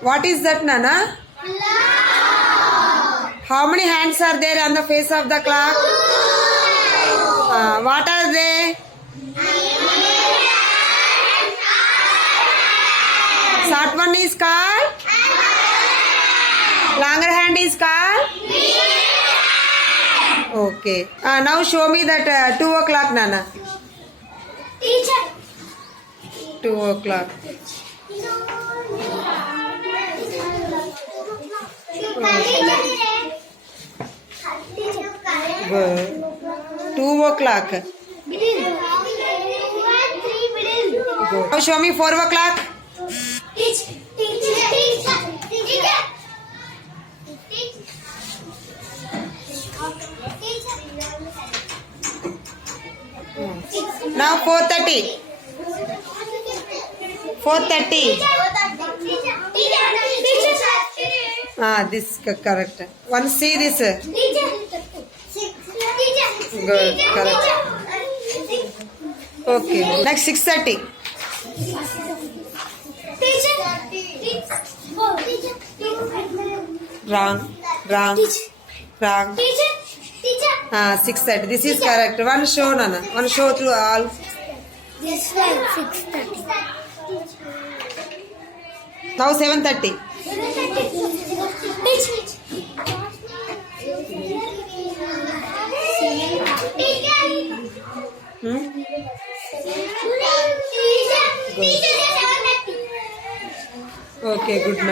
What is that, Nana? How many hands are there on the face of the clock? What are they? Short one is called? Longer hand is called? Okay. Now show me that 2 o'clock, Nana. Teacher. 2 o'clock. Good. 2 o'clock. Good. Now show me 4 o'clock. Now 4:30. 4:30. This correct. One see this. Good, correct. Okay. Next 6:30. Wrong. 6:30. This is correct. One show, Nana. One show through all. Just like 6:30. Now 7:30. Okay, good night.